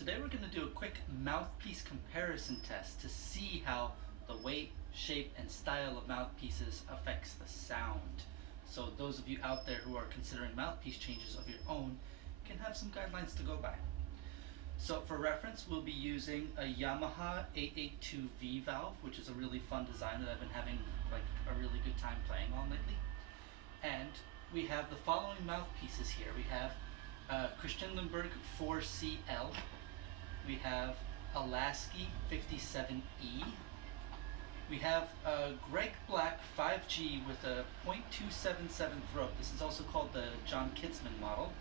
Today we're going to do a quick mouthpiece comparison test to see how the weight, shape, and style of mouthpieces affects the sound. So those of you out there who are considering mouthpiece changes of your own can have some guidelines to go by. So for reference, we'll be using a Yamaha 882V valve, which is a really fun design that I've been having like a really good time playing on lately. And we have the following mouthpieces here. We have Christian Limburg 4CL. We have a Laskey 57E. We have a Greg Black 5G with a .277 throat. This is also called the John Kitzman model.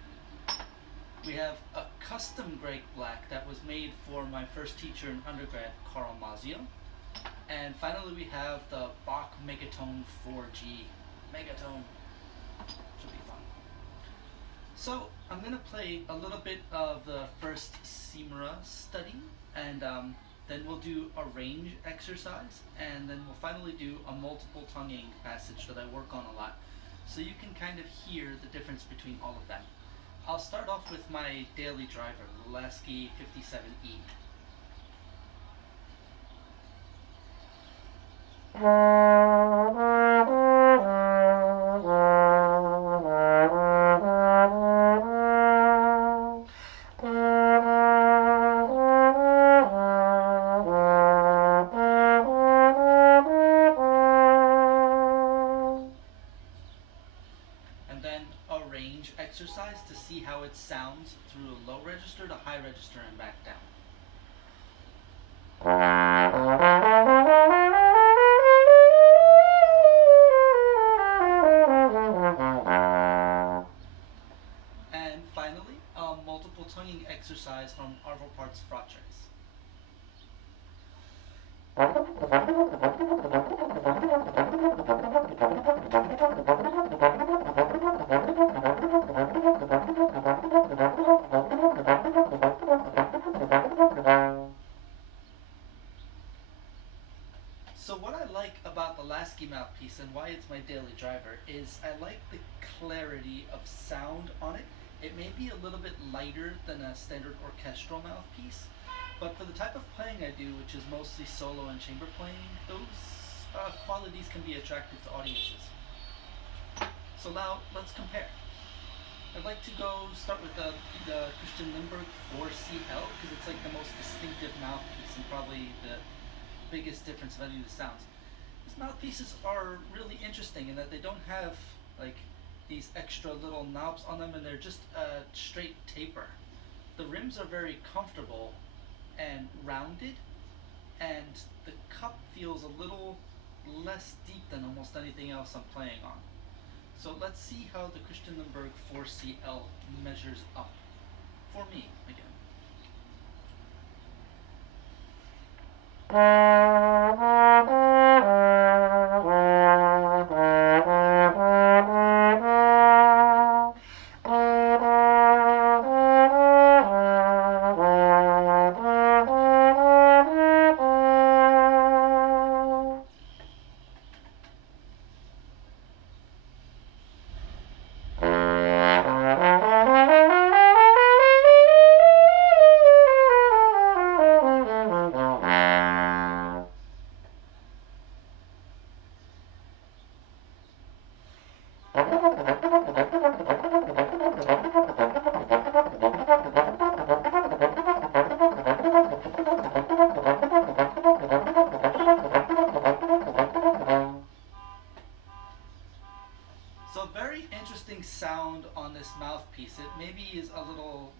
We have a custom Greg Black that was made for my first teacher in undergrad, Carl Mazzio. And finally we have the Bach MEGATONE 4G. Megatone. Should be fun. So I'm going to play a little bit of the first Simra study, and then we'll do a range exercise, and then we'll finally do a multiple tonguing passage that I work on a lot, so you can kind of hear the difference between all of that. I'll start off with my daily driver, the Laskey 57E. And then a range exercise to see how it sounds through a low register to high register and back down. And finally, a multiple tonguing exercise from Arvo Part's Fratres. So what I like about the Laskey mouthpiece and why it's my daily driver is I like the clarity of sound on it. It may be a little bit lighter than a standard orchestral mouthpiece, but for the type of playing I do, which is mostly solo and chamber playing, those qualities can be attractive to audiences. So now let's compare. I'd like to start with the Christian Limburg 4CL, because it's like the most distinctive mouthpiece and probably the biggest difference of any of the sounds. These mouthpieces are really interesting in that they don't have like these extra little knobs on them, and they're just a straight taper. The rims are very comfortable and rounded, and the cup feels a little less deep than almost anything else I'm playing on. So let's see how the Christian Limburg 4CL measures up for me again. So very interesting sound on this mouthpiece. It maybe is a little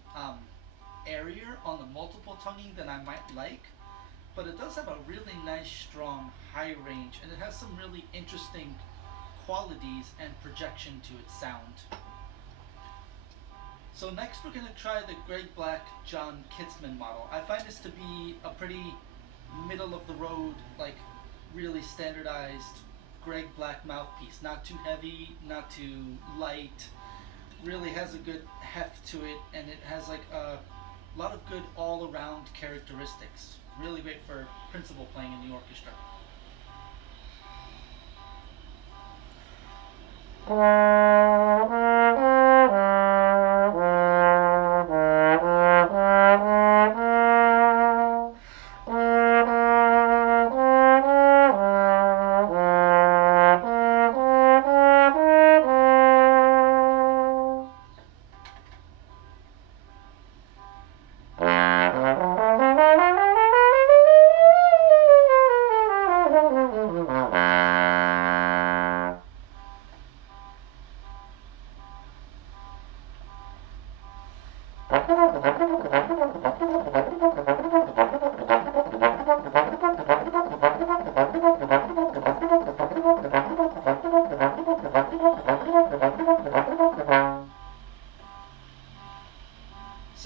airier on the multiple tonguing than I might like, but it does have a really nice strong high range, and it has some really interesting qualities and projection to its sound. So next we're going to try the Greg Black John Kitzman model. I find this to be a pretty middle of the road, like really standardized Greg Black mouthpiece. Not too heavy, not too light, really has a good heft to it, and it has like a lot of good all-around characteristics. Really great for principal playing in the orchestra. So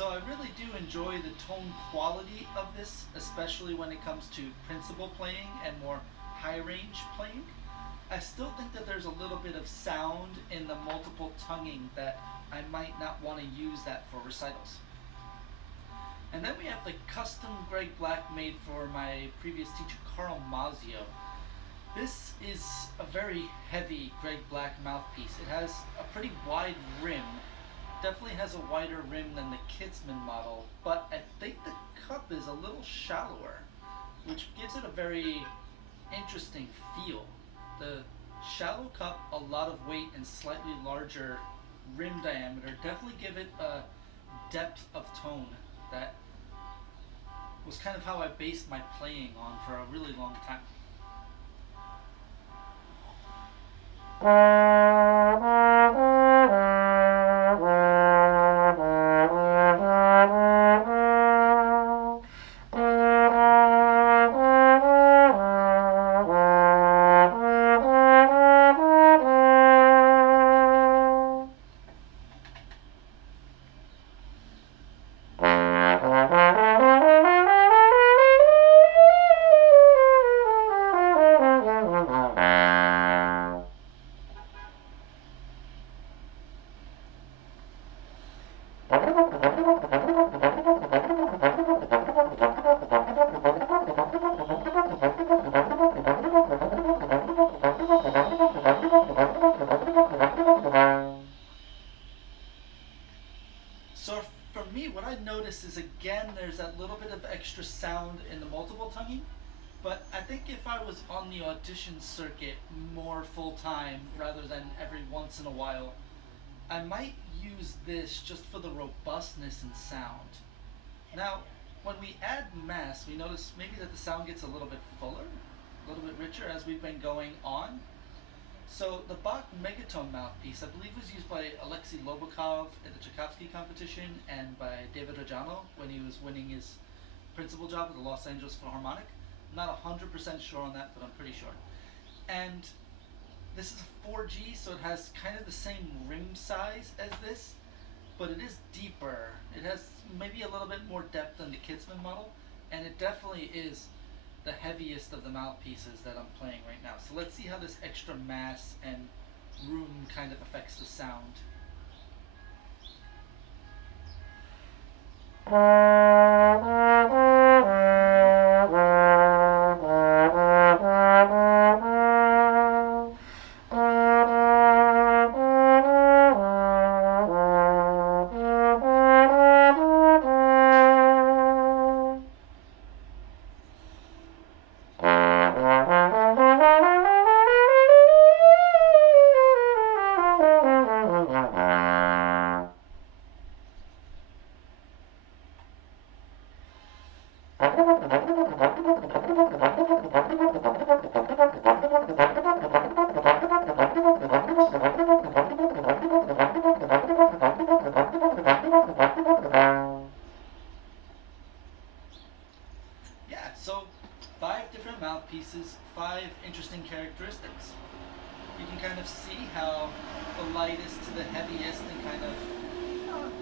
I really do enjoy the tone quality of this, especially when it comes to principal playing and more high range playing. I still think that there's a little bit of sound in the multiple tonguing that I might not want to use that for recitals. And then we have the custom Greg Black made for my previous teacher Carl Mazzio. This is a very heavy Greg Black mouthpiece. It has a pretty wide rim. Definitely has a wider rim than the Kitzman model, but I think the cup is a little shallower, which gives it a very interesting feel. The shallow cup, a lot of weight, and slightly larger rim diameter definitely give it a depth of tone that was kind of how I based my playing on for a really long time. So for me, what I noticed is again, there's that little bit of extra sound in the multiple tonguing. But I think if I was on the audition circuit more full time rather than every once in a while, I might use this just for the robustness and sound. Now, when we add mass, we notice maybe that the sound gets a little bit fuller, a little bit richer as we've been going on. So the Bach MEGATONE mouthpiece, I believe, was used by Alexei Lobakov in the Tchaikovsky competition and by David Rajano when he was winning his principal job at the Los Angeles Philharmonic. I'm not 100% sure on that, but I'm pretty sure. And this is a 4G, so it has kind of the same rim size as this, but it is deeper. It has maybe a little bit more depth than the Kitzman model, and it definitely is the heaviest of the mouthpieces that I'm playing right now. So let's see how this extra mass and room kind of affects the sound. Yeah, so 5 different mouthpieces, 5 interesting characteristics. You can kind of see how the lightest to the heaviest and kind of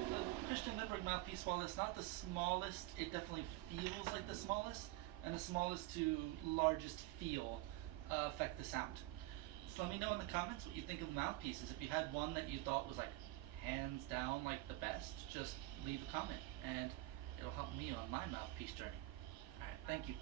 the Christian Lindbergh mouthpiece, while it's not the smallest, it definitely feels like the smallest, and the smallest to largest feel affect the sound. So let me know in the comments what you think of the mouthpieces. If you had one that you thought was like hands down like the best, just leave a comment and it'll help me on my mouthpiece journey. Alright, thank you.